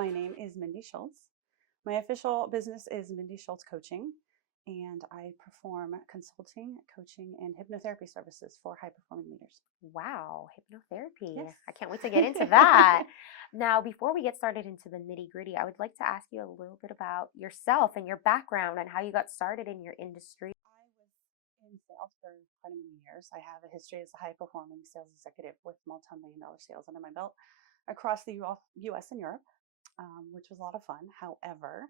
My name is Mindy Schulz. My official business is Mindy Schulz Coaching, and I perform consulting, coaching, and hypnotherapy services for high performing leaders. Wow, hypnotherapy. Yes. I can't wait to get into that. Now, before we get started into the nitty-gritty, I would like to ask you a little bit about yourself and your background and how you got started in your industry. I was in sales for quite a many years. I have a history as a high performing sales executive with multi-million dollar sales under my belt across the US and Europe, which was a lot of fun. However,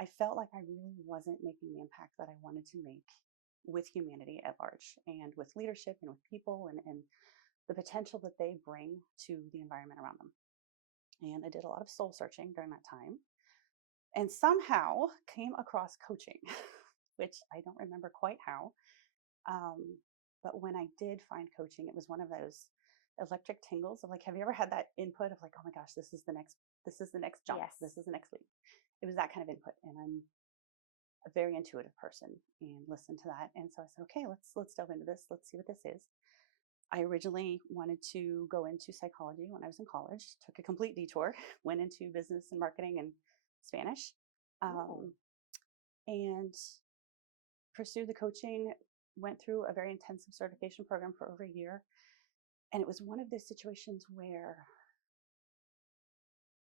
I felt like I really wasn't making the impact that I wanted to make with humanity at large and with leadership and with people and the potential that they bring to the environment around them. And I did a lot of soul searching during that time and somehow came across coaching, which I don't remember quite how. But when I did find coaching, it was one of those electric tingles of like, have you ever had that input of like, oh my gosh, this is the next jump. Yes. This is the next leap. It was that kind of input. And I'm a very intuitive person and listened to that. And so I said, okay, let's delve into this. Let's see what this is. I originally wanted to go into psychology when I was in college, took a complete detour, went into business and marketing and Spanish, and pursued the coaching, went through a very intensive certification program for over a year. And it was one of those situations where,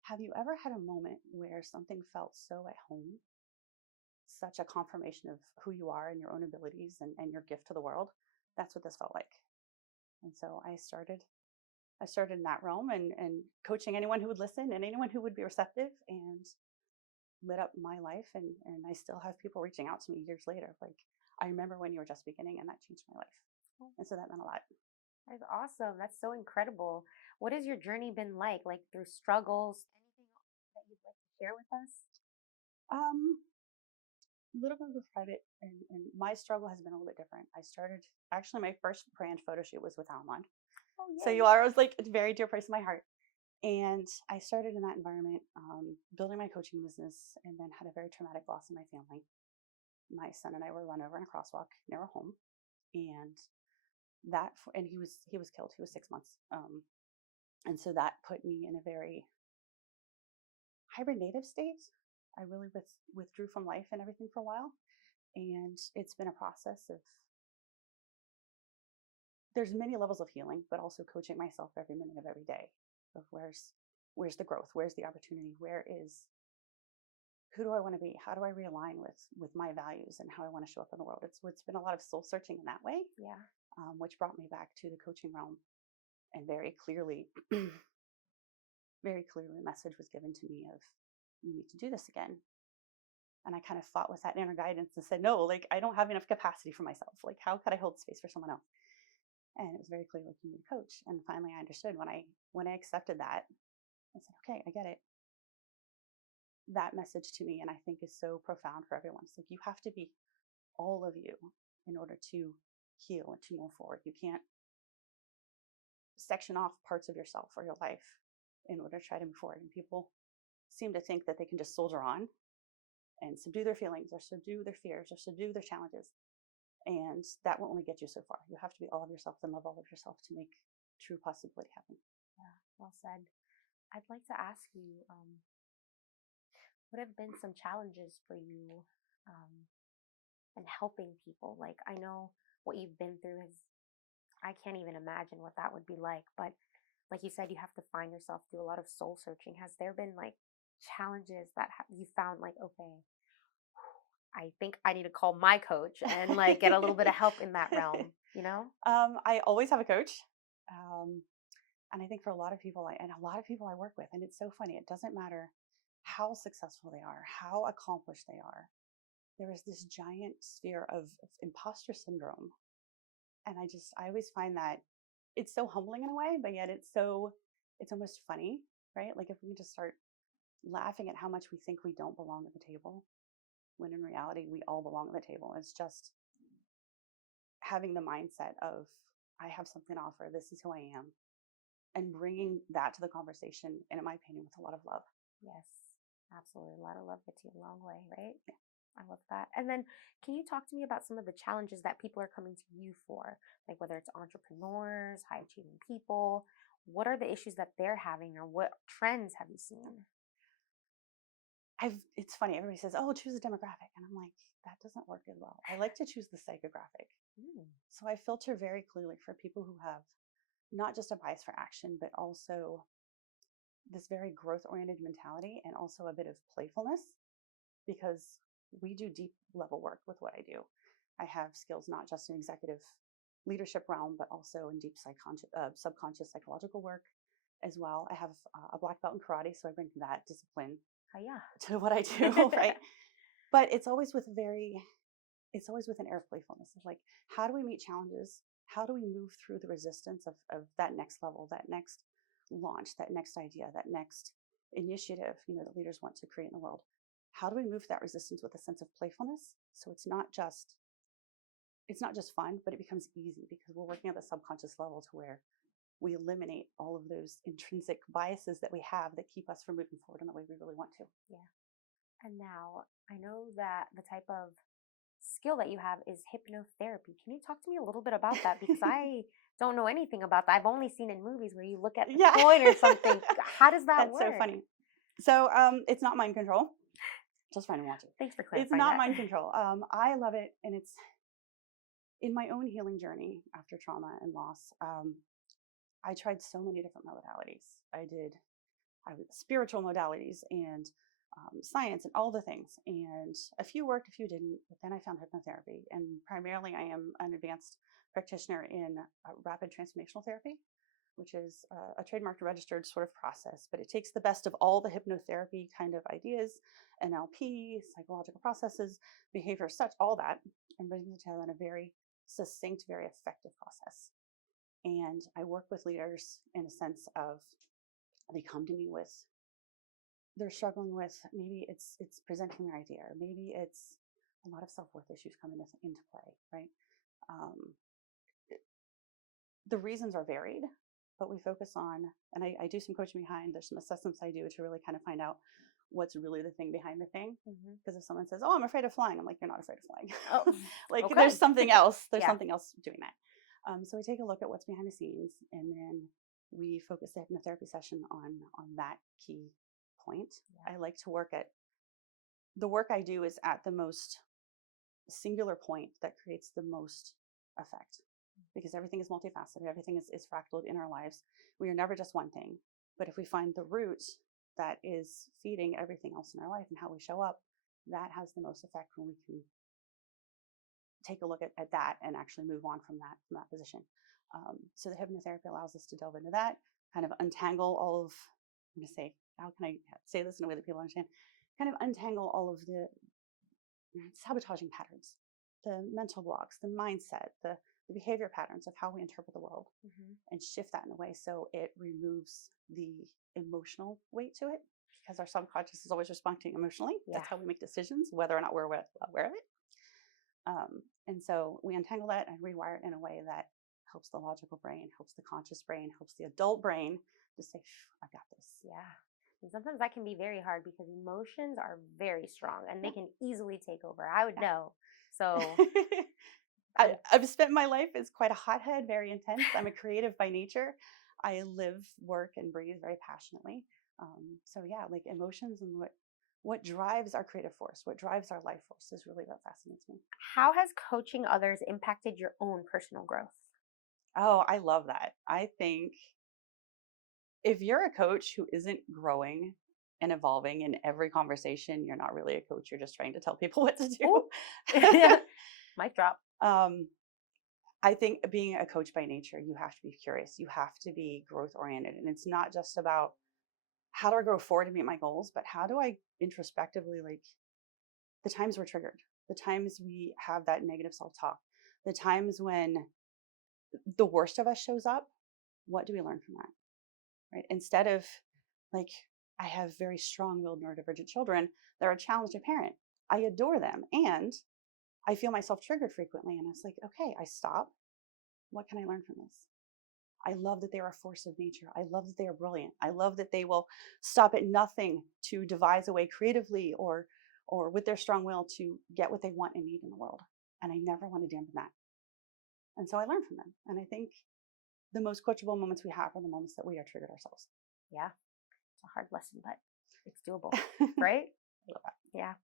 have you ever had a moment where something felt so at home, such a confirmation of who you are and your own abilities and your gift to the world? That's what this felt like. And so I started in that realm and coaching anyone who would listen and anyone who would be receptive, and lit up my life. And I still have people reaching out to me years later. Like, I remember when you were just beginning and that changed my life. And so that meant a lot. That's awesome. That's so incredible. What has your journey been like through struggles? Anything else that you'd like to share with us? A little bit of a private, and my struggle has been a little bit different. I started, actually, my first brand photo shoot was with Almond. Oh, yeah. So you are, was like a very dear place in my heart. And I started in that environment, building my coaching business, and then had a very traumatic loss in my family. My son and I were run over in a crosswalk near our home, and he was killed. He was 6 months, and so that put me in a very hibernative state. I really withdrew from life and everything for a while, and it's been a process of, there's many levels of healing, but also coaching myself every minute of every day of where's the growth, where's the opportunity, who do I want to be, how do I realign with my values and how I want to show up in the world. It's been a lot of soul searching in that way, which brought me back to the coaching realm, and very clearly the message was given to me of, you need to do this again. And I kind of fought with that inner guidance and said, no, like, I don't have enough capacity for myself. Like, how could I hold space for someone else? And it was very clear, like, you need a coach. And finally I understood when I accepted that. I said, okay, I get it. That message to me, and I think is so profound for everyone. It's like, you have to be all of you in order to heal and to move forward. You can't section off parts of yourself or your life in order to try to move forward. And people seem to think that they can just soldier on and subdue their feelings or subdue their fears or subdue their challenges. And that will only get you so far. You have to be all of yourself and love all of yourself to make true possibility happen. Yeah, well said. I'd like to ask you, what have been some challenges for you in helping people? Like, I know what you've been through is, I can't even imagine what that would be like. But like you said, you have to find yourself, do a lot of soul searching. Has there been like challenges that you found like, okay, I think I need to call my coach and like get a little bit of help in that realm, you know? I always have a coach. And I think for a lot of people, I work with, and it's so funny, it doesn't matter how successful they are, how accomplished they are. There is this giant sphere of imposter syndrome. And I always find that it's so humbling in a way, but yet it's almost funny, right? Like, if we can just start laughing at how much we think we don't belong at the table, when in reality, we all belong at the table. It's just having the mindset of, I have something to offer. This is who I am. And bringing that to the conversation, and in my opinion, with a lot of love. Yes, absolutely. A lot of love gets you a long way, right? Yeah. I love that. And then can you talk to me about some of the challenges that people are coming to you for? Like, whether it's entrepreneurs, high achieving people, what are the issues that they're having, or what trends have you seen? it's funny, everybody says, oh, choose a demographic. And I'm like, that doesn't work as well. I like to choose the psychographic. Mm. So I filter very clearly for people who have not just a bias for action, but also this very growth oriented mentality and also a bit of playfulness, because we do deep level work with what I do. I have skills not just in executive leadership realm, but also in deep subconscious psychological work as well. I have a black belt in karate, so I bring that discipline Oh, yeah. to what I do, right? But it's always with an air of playfulness of like, how do we meet challenges? How do we move through the resistance of that next level, that next launch, that next idea, that next initiative, that leaders want to create in the world? How do we move that resistance with a sense of playfulness? So it's not just fun, but it becomes easy because we're working at the subconscious level to where we eliminate all of those intrinsic biases that we have that keep us from moving forward in the way we really want to. Yeah. And now I know that the type of skill that you have is hypnotherapy. Can you talk to me a little bit about that? Because I don't know anything about that. I've only seen in movies where you look at the Yeah. coin or something. How does that That's work? so funny. So it's not mind control. Just trying to watch it. Thanks for clarifying. It's not that. mind control. I love it, and it's in my own healing journey after trauma and loss. I tried so many different modalities. I was spiritual modalities and science and all the things, and a few worked, a few didn't. But then I found hypnotherapy, and primarily I am an advanced practitioner in rapid transformational therapy, which is a trademarked registered sort of process, but it takes the best of all the hypnotherapy kind of ideas, NLP, psychological processes, behavior, such, all that, and brings it together in a very succinct, very effective process. And I work with leaders in a sense of, they come to me with, they're struggling with, maybe it's presenting their idea, or maybe it's a lot of self-worth issues come into play, right? The reasons are varied, but we focus on, and I do some coaching behind, there's some assessments I do to really kind of find out what's really the thing behind the thing. Because if someone says, oh, I'm afraid of flying, I'm like, you're not afraid of flying. Oh, like okay. there's something else. There's Yeah. something else doing that. So we take a look at what's behind the scenes, and then we focus the hypnotherapy session on that key point. Yeah. I like to work at, the work I do is at the most singular point that creates the most effect, because everything is multifaceted, everything is fractaled in our lives. We are never just one thing, but if we find the root that is feeding everything else in our life and how we show up, that has the most effect when we can take a look at that and actually move on from that position. So the hypnotherapy allows us to delve into that, kind of untangle all of, I'm going to say, how can I say this in a way that people understand? Kind of untangle all of the sabotaging patterns, the mental blocks, the mindset, the behavior patterns of how we interpret the world, and shift that in a way so it removes the emotional weight to it, because our subconscious is always responding emotionally. Yeah. That's how we make decisions, whether or not we're aware of it. And so we untangle that and rewire it in a way that helps the logical brain, helps the conscious brain, helps the adult brain to say, I got this. Yeah. And sometimes that can be very hard because emotions are very strong and they can easily take over. I would know. So I've spent my life as quite a hothead, very intense. I'm a creative by nature. I live, work, and breathe very passionately. So yeah, like emotions and what drives our creative force, what drives our life force is really what fascinates me. how has coaching others impacted your own personal growth? Oh, I love that. I think if you're a coach who isn't growing and evolving in every conversation, you're not really a coach. You're just trying to tell people what to do. Mic drop. I think being a coach by nature, you have to be curious. You have to be growth oriented. And it's not just about how do I go forward to meet my goals, but how do I introspectively, like the times we're triggered, the times we have that negative self-talk, the times when the worst of us shows up, what do we learn from that? Right? Instead of like, I have very strong-willed neurodivergent children. They're a challenge to parent. I adore them. And I feel myself triggered frequently. And I was like, okay, I stop. What can I learn from this? I love that they're a force of nature. I love that they are brilliant. I love that they will stop at nothing to devise a way creatively or with their strong will to get what they want and need in the world. And I never want to dampen that. And so I learn from them. And I think the most coachable moments we have are the moments that we are triggered ourselves. Yeah. It's a hard lesson, but it's doable, right? Yeah.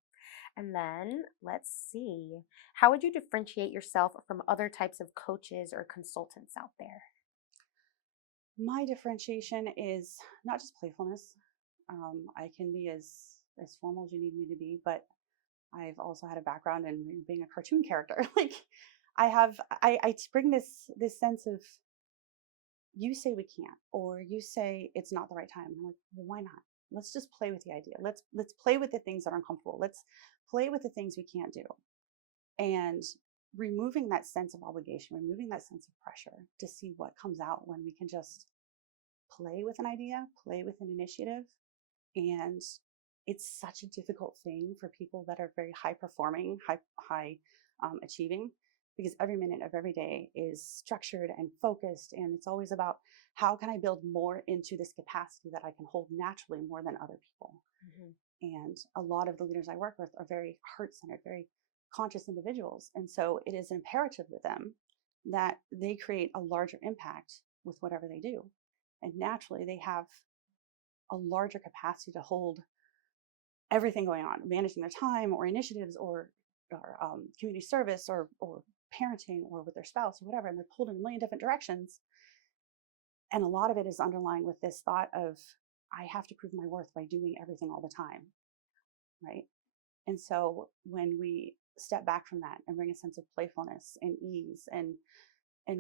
And then let's see. How would you differentiate yourself from other types of coaches or consultants out there? My differentiation is not just playfulness. I can be as formal as you need me to be, but I've also had a background in being a cartoon character. Like I bring this sense of, you say we can't, or you say it's not the right time. I'm like, well, why not? Let's just play with the idea. Let's play with the things that are uncomfortable. Let's play with the things we can't do. And removing that sense of obligation, removing that sense of pressure to see what comes out when we can just play with an idea, play with an initiative. And it's such a difficult thing for people that are very high performing, high achieving, because every minute of every day is structured and focused. And it's always about, how can I build more into this capacity that I can hold naturally more than other people? Mhm. And a lot of the leaders I work with are very heart centered, very conscious individuals. And so it is imperative to them that they create a larger impact with whatever they do. And naturally, they have a larger capacity to hold everything going on, managing their time or initiatives or community service or parenting or with their spouse or whatever. And they're pulled in a million different directions. And a lot of it is underlying with this thought of, I have to prove my worth by doing everything all the time. Right. And so when we step back from that and bring a sense of playfulness and ease and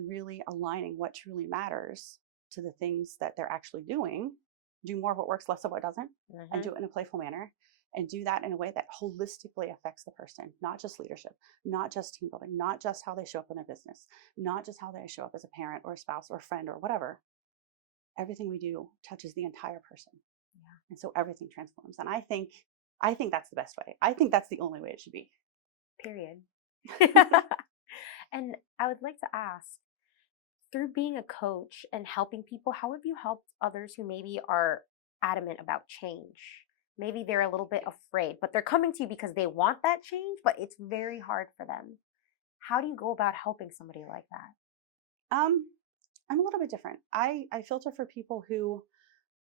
really aligning what truly matters to the things that they're actually doing, do more of what works, less of what doesn't, and do it in a playful manner, and do that in a way that holistically affects the person, not just leadership, not just team building, not just how they show up in their business, not just how they show up as a parent or a spouse or a friend or whatever. Everything we do touches the entire person. Yeah. And so everything transforms. And I think that's the best way. I think that's the only way it should be. Period. And I would like to ask, through being a coach and helping people, how have you helped others who maybe are adamant about change? Maybe they're a little bit afraid, but they're coming to you because they want that change, but it's very hard for them. How do you go about helping somebody like that? Um, I'm a little bit different. I filter for people who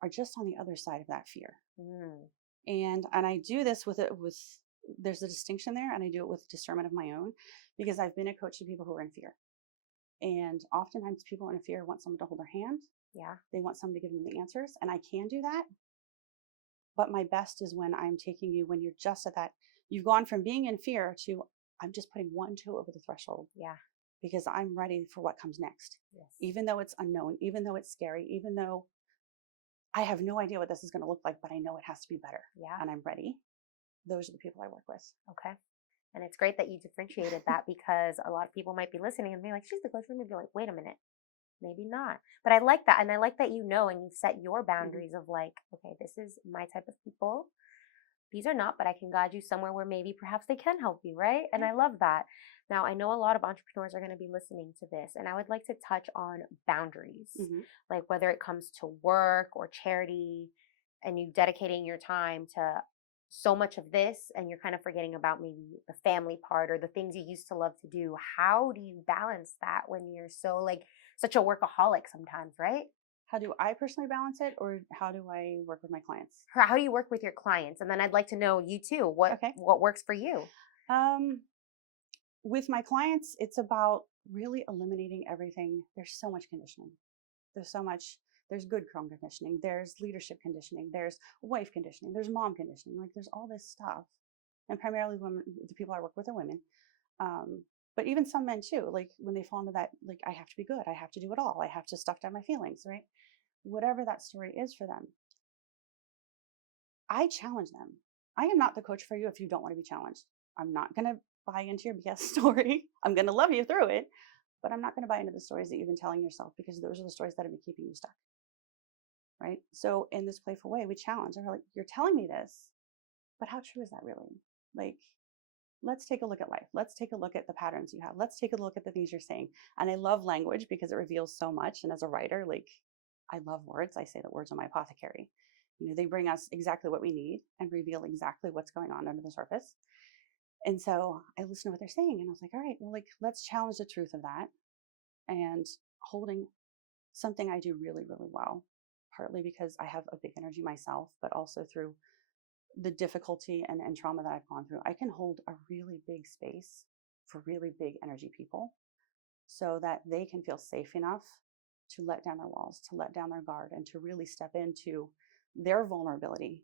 are just on the other side of that fear. Mm, And I do this with there's a distinction there, and I do it with discernment of my own, because I've been a coach to people who are in fear. And oftentimes people in fear want someone to hold their hand. yeah. They want someone to give them the answers, and I can do that. But my best is when I'm taking you, when you're just at that, you've gone from being in fear to, I'm just putting one toe over the threshold Yeah. because I'm ready for what comes next. Yes. Even though it's unknown, even though it's scary, even though I have no idea what this is going to look like, but I know it has to be better. Yeah. And I'm ready. Those are the people I work with. Okay. And it's great that you differentiated that, because a lot of people might be listening and be like, she's the coach. Maybe be like, wait a minute, maybe not. But I like that. And I like that you know and you've set your boundaries of like, okay, this is my type of people. These are not, but I can guide you somewhere where maybe perhaps they can help you, right? And I love that. Now, I know a lot of entrepreneurs are going to be listening to this, and I would like to touch on boundaries, Mm-hmm. like whether it comes to work or charity, and you dedicating your time to so much of this, and you're kind of forgetting about maybe the family part or the things you used to love to do. How do you balance that when you're so like such a workaholic sometimes, right? How do I personally balance it, or how do I work with my clients? How do you work with your clients? And then I'd like to know you too. Okay. What works for you? Um, with my clients, it's about really eliminating everything. There's so much conditioning. There's so much. There's good chrome conditioning. There's leadership conditioning. There's wife conditioning. There's mom conditioning. Like there's all this stuff, and primarily women. The people I work with are women, but even some men too. Like when they fall into that, like I have to be good. I have to do it all. I have to stuff down my feelings. Right. Whatever that story is for them, I challenge them. I am not the coach for you if you don't want to be challenged. I'm not going to buy into your BS story. I'm going to love you through it, but I'm not going to buy into the stories that you've been telling yourself, because those are the stories that have been keeping you stuck. Right. So in this playful way, we challenge. And we're like, you're telling me this, but how true is that really? Like, let's take a look at life. Let's take a look at the patterns you have. Let's take a look at the things you're saying. And I love language because it reveals so much. And as a writer, like, I love words. I say that words are my apothecary. They bring us exactly what we need and reveal exactly what's going on under the surface. And so I listened to what they're saying, and I was like, all right, well, like, let's challenge the truth of that. And holding something I do really, really well, partly because I have a big energy myself, but also through the difficulty and trauma that I've gone through, I can hold a really big space for really big energy people so that they can feel safe enough to let down their walls, to let down their guard, and to really step into their vulnerability,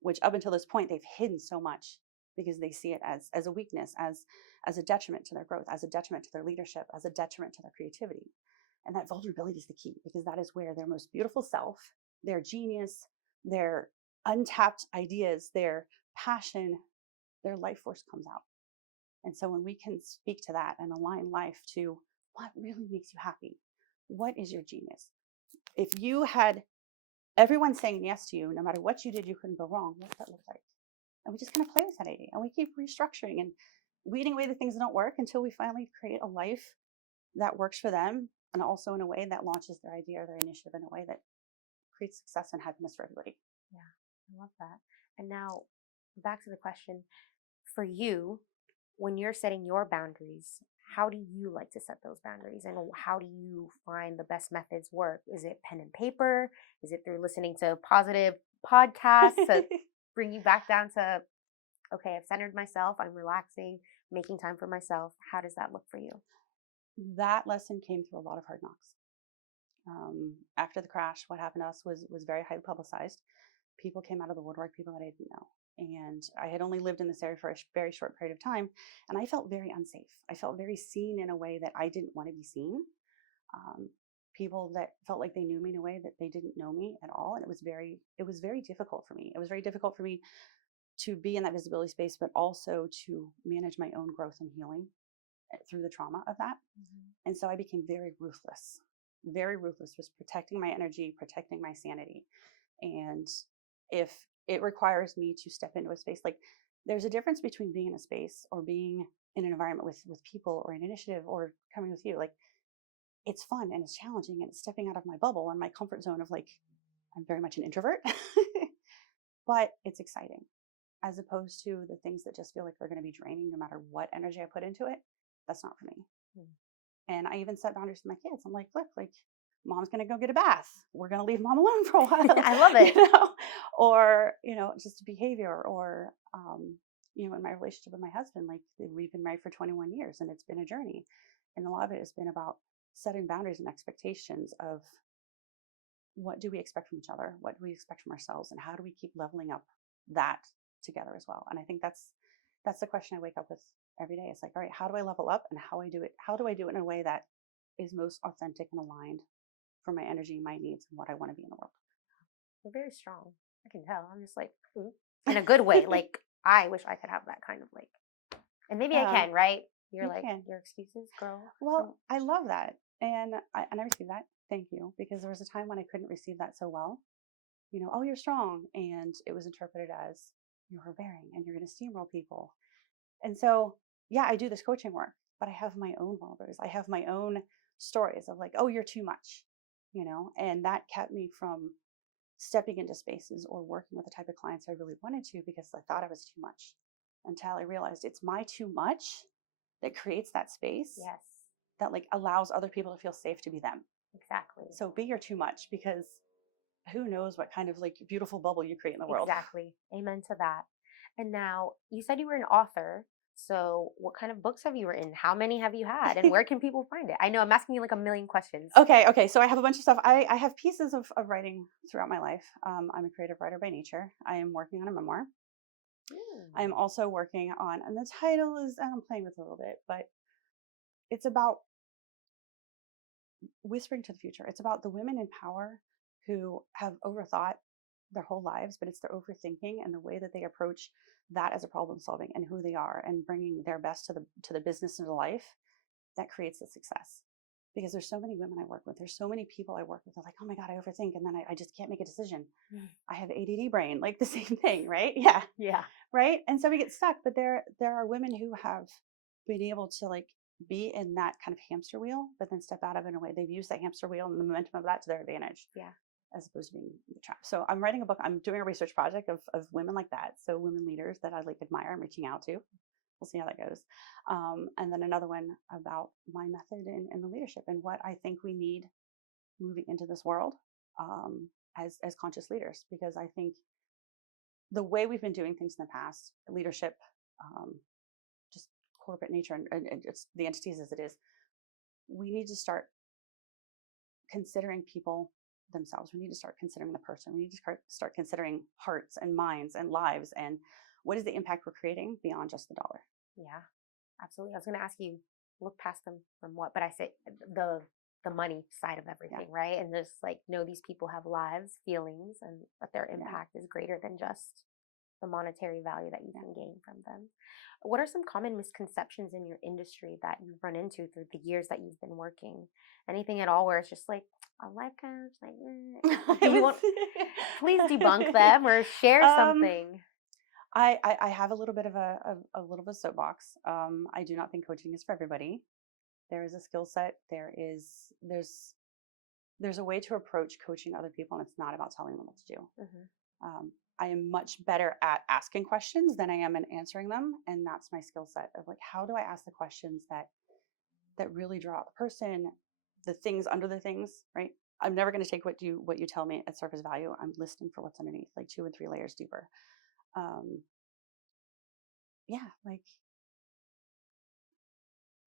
which up until this point they've hidden so much because they see it as a weakness, as a detriment to their growth, as a detriment to their leadership, as a detriment to their creativity. And that vulnerability is the key, because that is where their most beautiful self, their genius, their untapped ideas, their passion, their life force comes out. And so when we can speak to that and align life to what really makes you happy, what is your genius? If you had everyone saying yes to you, no matter what you did, you couldn't go wrong, what does that look like? And we just kind of play with that idea, and we keep restructuring and weeding away the things that don't work until we finally create a life that works for them, and also in a way that launches their idea or their initiative in a way that creates success and happiness for everybody. Yeah, I love that. And now back to the question for you, when you're setting your boundaries, how do you like to set those boundaries, and how do you find the best methods work? Is it pen and paper? Is it through listening to positive podcasts to bring you back down to, okay, I've centered myself, I'm relaxing, making time for myself? How does that look for you? That lesson came through a lot of hard knocks. After the crash, what happened to us was very highly publicized. People came out of the woodwork, people that I didn't know. And I had only lived in this area for a very short period of time, and I felt very unsafe. I felt very seen in a way that I didn't want to be seen. Um, People that felt like they knew me in a way that they didn't know me at all, and it was very difficult for me. It was very difficult for me to be in that visibility space, but also to manage my own growth and healing through the trauma of that. Mm-hmm. And so I became very ruthless, was protecting my energy, protecting my sanity. And if it requires me to step into a space, like, there's a difference between being in a space or being in an environment with people or an initiative or coming with you. Like, it's fun and it's challenging and it's stepping out of my bubble and my comfort zone of, like, I'm very much an introvert, but it's exciting, as opposed to the things that just feel like they're going to be draining no matter what energy I put into it. That's not for me. And I even set boundaries with my kids. I'm like, look, like, mom's going to go get a bath. We're going to leave mom alone for a while. I love it. Or, just behavior, or, in my relationship with my husband, like, we've been married for 21 years and it's been a journey. And a lot of it has been about setting boundaries and expectations of what do we expect from each other? What do we expect from ourselves? And how do we keep leveling up that together as well? And I think that's the question I wake up with every day. It's like, all right, how do I level up, and how do I do it in a way that is most authentic and aligned for my energy, my needs, and what I want to be in the world. You're very strong. I can tell. I'm just like, in a good way. Like, I wish I could have that kind of, like, and maybe I can, right? You're you like, can. your excuses, girl. Well, I love that. And I receive that. Thank you. Because there was a time when I couldn't receive that so well. Oh, you're strong. And it was interpreted as, you're overbearing and you're going to steamroll people. And so, yeah, I do this coaching work, but I have my own vulnerabilities. I have my own stories of, like, oh, you're too much, and that kept me from stepping into spaces or working with the type of clients I really wanted to, because I thought I was too much, until I realized it's my too much that creates that space. Yes. That, like, allows other people to feel safe to be them. Exactly. So be your too much, because who knows what kind of, like, beautiful bubble you create in the world. Exactly. Amen to that. And now, you said you were an author. So what kind of books have you written? How many have you had? And where can people find it? I know I'm asking you like a million questions. Okay. So I have a bunch of stuff. I have pieces of writing throughout my life. I'm a creative writer by nature. I am working on a memoir. I am also working on, and the title is, and I'm playing with it a little bit, but it's about whispering to the future. It's about the women in power who have overthought their whole lives, but it's their overthinking and the way that they approach that as a problem solving, and who they are, and bringing their best to the business and the life that creates the success. Because there's so many women I work with, there's so many people I work with, they're like, oh my God, I overthink, and then I just can't make a decision. I have ADD brain, like the same thing, right? Yeah. Right. And so we get stuck, but there are women who have been able to, like, be in that kind of hamster wheel, but then step out of it in a way. They've used that hamster wheel and the momentum of that to their advantage. Yeah. As opposed to being in the trap. So I'm writing a book. I'm doing a research project of women like that. So women leaders that I, like, admire, I'm reaching out to. We'll see how that goes. And then another one about my method in the leadership, and what I think we need moving into this world as conscious leaders. Because I think the way we've been doing things in the past, leadership, just corporate nature, and it's the entities as it is, we need to start considering people themselves. We need to start considering the person. We need to start considering hearts and minds and lives, and what is the impact we're creating beyond just the dollar. Yeah, absolutely. I was going to ask you, look past them from what, but I said the money side of everything, right? And just like know these people have lives, feelings, and that their impact is greater than just the monetary value that you can gain from them. What are some common misconceptions in your industry that you've run into through the years that you've been working? Anything at all where it's just like a life coach, like, do you want? Please debunk them or share something. I have a little bit of a little bit of soapbox. I do not think coaching is for everybody. There is a skill set. There's a way to approach coaching other people, and it's not about telling them what to do. I am much better at asking questions than I am in answering them, and that's my skill set of like, how do I ask the questions that really draw out the person, the things under the things, right? I'm never going to take what you tell me at surface value. I'm listening for what's underneath, like 2 and 3 layers deeper. Like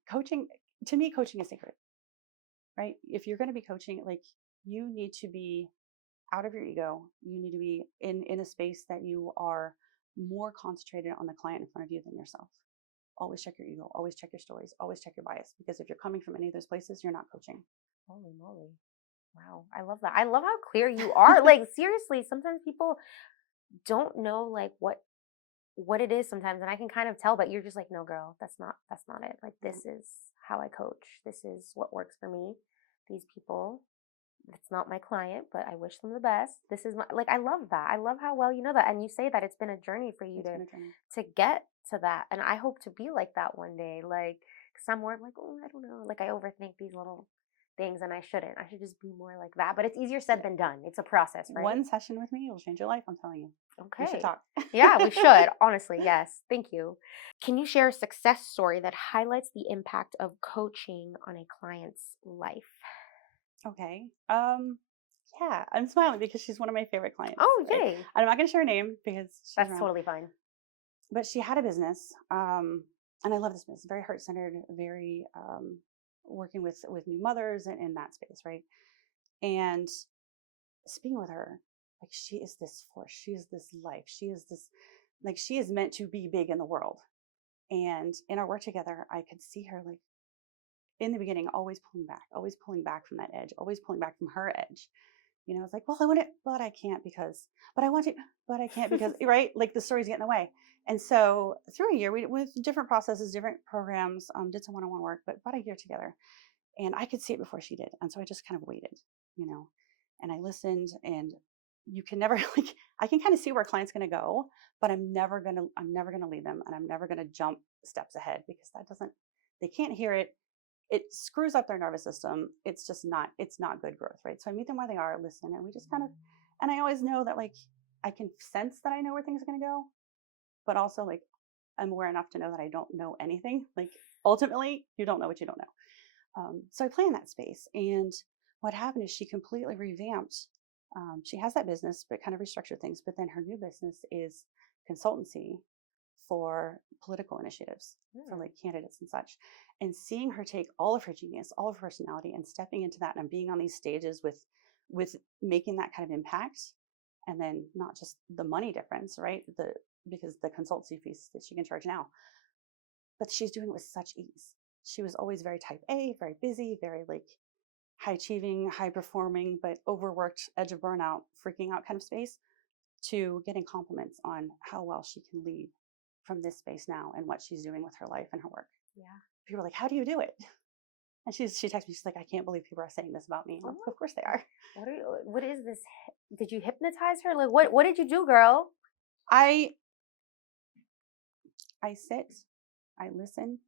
coaching, to me, coaching is sacred, right? If you're going to be coaching, like, you need to be out of your ego. You need to be in a space that you are more concentrated on the client in front of you than yourself. Always check your ego, always check your stories, always check your bias, because if you're coming from any of those places, you're not coaching. Holy moly. Wow. I love that. I love how clear you are. Like, seriously, sometimes people don't know like what it is sometimes, and I can kind of tell, but you're just like, no, girl, that's not it. Like, this is how I coach. This is what works for me. These people, it's not my client, but I wish them the best. This is my, like, I love that. I love how well you know that. And you say that it's been a journey for you to get to that. And I hope to be like that one day. Like, because I'm more like, oh, I don't know. Like, I overthink these little things, and I shouldn't. I should just be more like that. But it's easier said than done. It's a process, right? One session with me will change your life, I'm telling you. Okay. We should talk. Yeah, we should. Honestly, yes. Thank you. Can you share a success story that highlights the impact of coaching on a client's life? Okay. Yeah, I'm smiling because she's one of my favorite clients. Oh, right? yay. I'm not going to share her name because she's That's around. totally fine. But she had a business, and I love this business. Very heart-centered, very working with new mothers and in that space, right? And speaking with her, like, she is this force. She is this life. She is this, like, she is meant to be big in the world. And in our work together, I could see her, like, in the beginning, always pulling back from that edge, always pulling back from her edge. You know, it's like, well, I want it, but I can't because, but I want to, but I can't because, right? Like, the stories get in the way. And so through a year, we, with different processes, different programs, did some one-on-one work, but about a year together. And I could see it before she did. And so I just kind of waited, you know, and I listened, and you can never, like, I can kind of see where a client's going to go, but I'm never going to lead them, and I'm never going to jump steps ahead, because they can't hear it. It screws up their nervous system. It's not good growth, right? So I meet them where they are, listen, and we just kind of, and I always know that, like, I can sense that I know where things are going to go, but also, like, I'm aware enough to know that I don't know anything. Like, ultimately, you don't know what you don't know. So I play in that space. And what happened is she completely revamped. She has that business, but kind of restructured things. But then her new business is consultancy for political initiatives, for like candidates and such. And seeing her take all of her genius, all of her personality, and stepping into that, and being on these stages with making that kind of impact, and then not just the money difference, right? Because the consultancy fees that she can charge now, but she's doing it with such ease. She was always very type A, very busy, very like high achieving, high performing, but overworked, edge of burnout, freaking out kind of space, to getting compliments on how well she can lead from this space now and what she's doing with her life and her work. Yeah. People are like, how do you do it? And she texts me, she's like, I can't believe people are saying this about me. Like, of course they are. What is this? Did you hypnotize her? Like, what did you do, girl? I sit, I listen,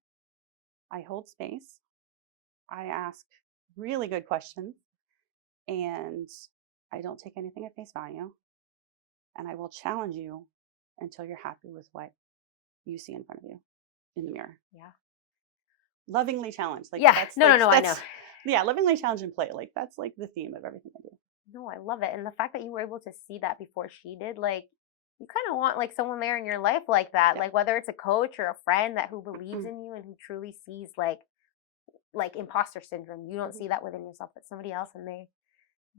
I hold space, I ask really good questions, and I don't take anything at face value. And I will challenge you until you're happy with what you see in front of you in the mirror. Yeah. Lovingly challenge. Like, yeah. That's, no, like, no, that's, I know. Yeah, lovingly challenge and play. Like, that's like the theme of everything I do. No, I love it. And the fact that you were able to see that before she did, like, you kind of want like someone there in your life like that, Yeah. like whether it's a coach or a friend that who believes in you and who truly sees like imposter syndrome. You don't Mhm. see that within yourself, but somebody else, and they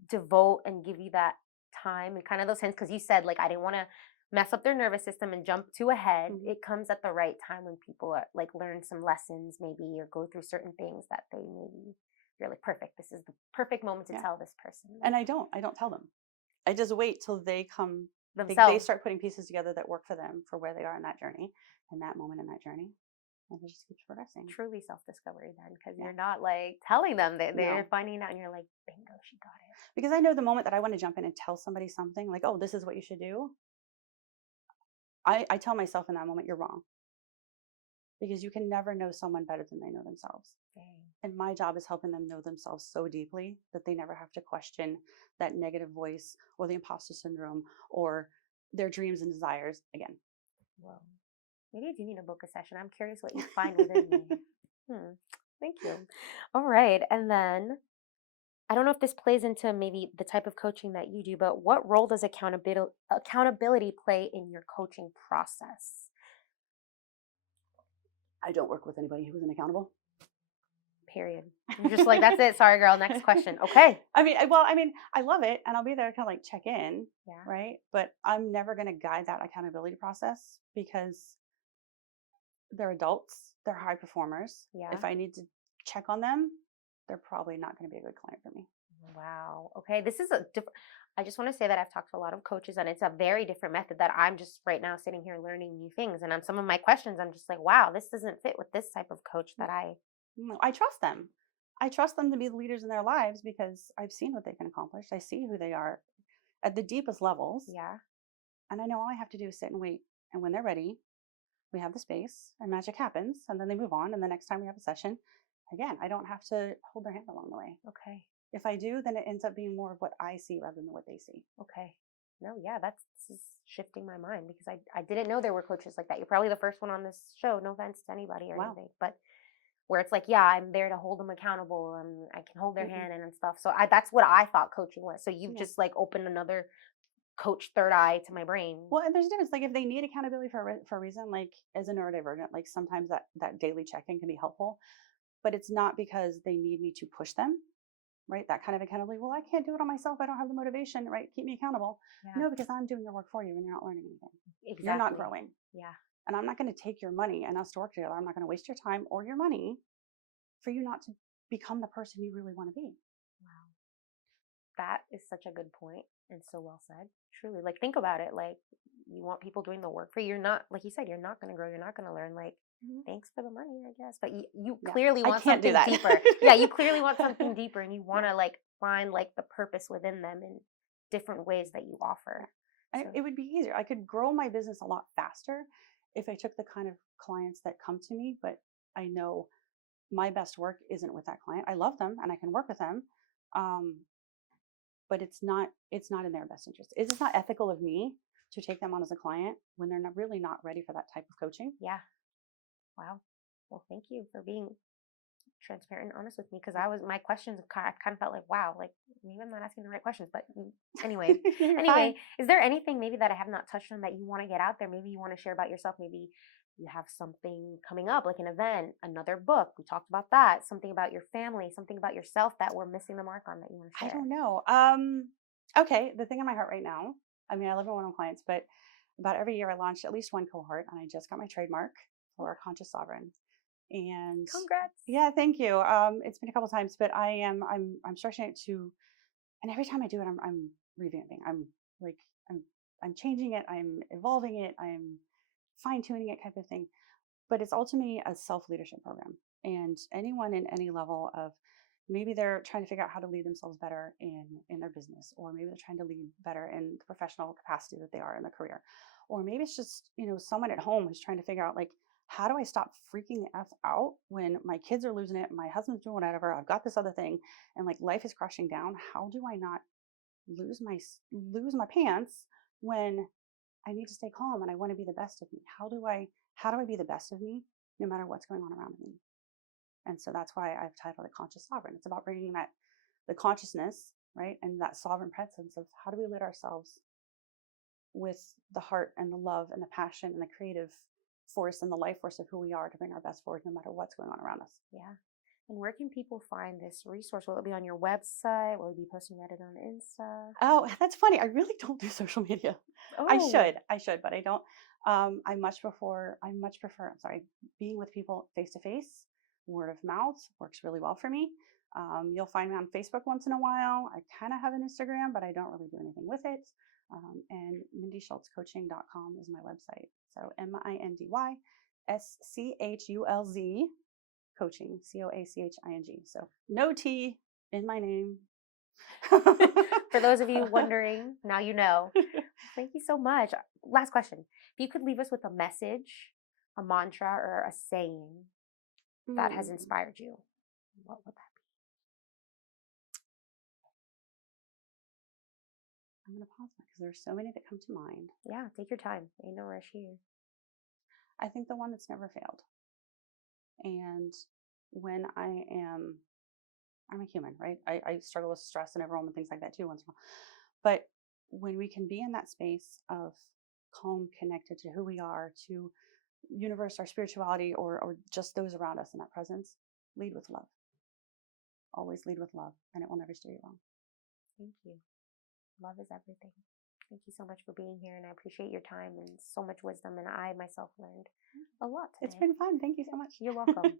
devote and give you that time and kind of those hints, because you said like I didn't want to mess up their nervous system and jump too ahead. Mhm. It comes at the right time when people are like learn some lessons maybe or go through certain things that they maybe you're like perfect. This is the perfect moment to Yeah. tell this person And I don't tell them. I just wait till they come. They themselves. start putting pieces together that work for them for where they are in that journey, in that moment in that journey, and it just keeps progressing. Truly self-discovery then, because Yeah. you're not like telling them that they're No, finding out and you're like bingo, she got it. because I know the moment that I want to jump in and tell somebody something like, "Oh, this is what you should do," I tell myself in that moment, "You're wrong," because you can never know someone better than they know themselves. Dang. And my job is helping them know themselves so deeply that they never have to question that negative voice or the imposter syndrome or their dreams and desires again. Well, maybe I do need to book a session. I'm curious what you find within me. Thank you. All right. And then I don't know if this plays into maybe the type of coaching that you do, but what role does accountability play in your coaching process? I don't work with anybody who isn't accountable. Period. You're just like, that's it. Sorry, girl. Next question. Okay. I mean, I love it, and I'll be there to kind of like check in, Yeah. right? But I'm never going to guide that accountability process because they're adults, they're high performers. Yeah. If I need to check on them, they're probably not going to be a good client for me. Wow. Okay. This is a different. I just want to say that I've talked to a lot of coaches, and it's a very different method that I'm just right now sitting here learning new things. And on some of my questions, I'm just like, wow, this doesn't fit with this type of coach that I. No, I trust them. I trust them to be the leaders in their lives because I've seen what they can accomplish. I see who they are at the deepest levels, Yeah. and I know all I have to do is sit and wait. And when they're ready, we have the space and magic happens, and then they move on. And the next time we have a session, again, I don't have to hold their hand along the way. Okay. If I do, then it ends up being more of what I see rather than what they see. Okay. No, yeah, this is shifting my mind because I didn't know there were coaches like that. You're probably the first one on this show. No offense to anybody or Wow. anything, but where it's like, yeah, I'm there to hold them accountable and I can hold their Mm-mm. hand and stuff. So that's what I thought coaching was. So you've Yeah. just like opened another coach third eye to my brain. Well, and there's a difference. Like if they need accountability for a reason, like as a neurodivergent, like sometimes that daily check-in can be helpful, but it's not because they need me to push them, right? That kind of accountability. Well, I can't do it on myself. I don't have the motivation, right? Keep me accountable. Yeah, No, because I'm doing your work for you and you're not learning anything. exactly. You're not growing. Yeah. And I'm not going to take your money and us to work together. I'm not going to waste your time or your money for you not to become the person you really want to be. Wow. That is such a good point and so well said. Truly. Like think about it. Like you want people doing the work for you. You're not, like you said, you're not going to grow. You're not going to learn. Like thanks for the money, I guess. But you Yeah, clearly I want can't do something that. deeper. Yeah, you clearly want something deeper and you want to like find like the purpose within them in different ways that you offer. And So, it would be easier. I could grow my business a lot faster if I took the kind of clients that come to me, but I know my best work isn't with that client. I love them and I can work with them. Um, but it's not in their best interest. It's not ethical of me to take them on as a client when they're not really not ready for that type of coaching. yeah. Wow. Well, thank you for being transparent and honest with me because my questions I kind of felt like wow, like maybe I'm not asking the right questions, but anyway. You're fine. Anyway, is there anything maybe that I have not touched on that you want to get out there? Maybe you want to share about yourself. Maybe you have something coming up, like an event, another book. We talked about that. Something about your family, something about yourself that we're missing the mark on that you want to I share. don't know. Okay, the thing in my heart right now, I mean, I love one-on-one clients, but about every year I launch at least one cohort, and I just got my trademark for Conscious Sovereign. And Congrats. yeah, thank you. It's been a couple times, but I'm stretching it to, and every time I do it, I'm revamping. Like I'm I'm changing it. I'm evolving it. I'm fine tuning it, type of thing. But it's ultimately a self leadership program, and anyone in any level of maybe they're trying to figure out how to lead themselves better in their business, or maybe they're trying to lead better in the professional capacity that they are in their career, or maybe it's just someone at home who's trying to figure out like how do I stop freaking the f out when my kids are losing it, my husband's doing whatever, I've got this other thing, and like life is crushing down. How do I not lose my pants when I need to stay calm and I want to be the best of me? How do I be the best of me no matter what's going on around me? And so that's why I've titled it Conscious Sovereign. It's about bringing that the consciousness, right, and that sovereign presence of how do we lead ourselves with the heart and the love and the passion and the creative force and the life force of who we are to bring our best forward no matter what's going on around us. Yeah. And where can people find this resource? Will it be on your website? Will you be posting about it on Insta? Oh, that's funny. I really don't do social media. Oh, I should, but I don't. I much prefer, I'm sorry, being with people face to face. Word of mouth works really well for me. You'll find me on Facebook once in a while. I kind of have an Instagram, but I don't really do anything with it. And MindySchulzCoaching.com is my website. So MindySchulz coaching, Coaching. So no T in my name. for those of you wondering, now you know. Thank you so much. Last question. If you could leave us with a message, a mantra, or a saying that has inspired you, what would that I'm going to pause because there's so many that come to mind. be? Yeah, take your time. Ain't no rush here. I think the one that's never failed. And when I'm a human, right? I struggle with stress and overwhelm and things like that too once in a while. But when we can be in that space of calm, connected to who we are, to universe, our spirituality, or just those around us in that presence, lead with love. Always lead with love, and it will never steer you wrong. Thank you. Love is everything. Thank you so much for being here, and I appreciate your time and so much wisdom. And I myself learned a lot today. It's been fun. Thank you so much. You're welcome.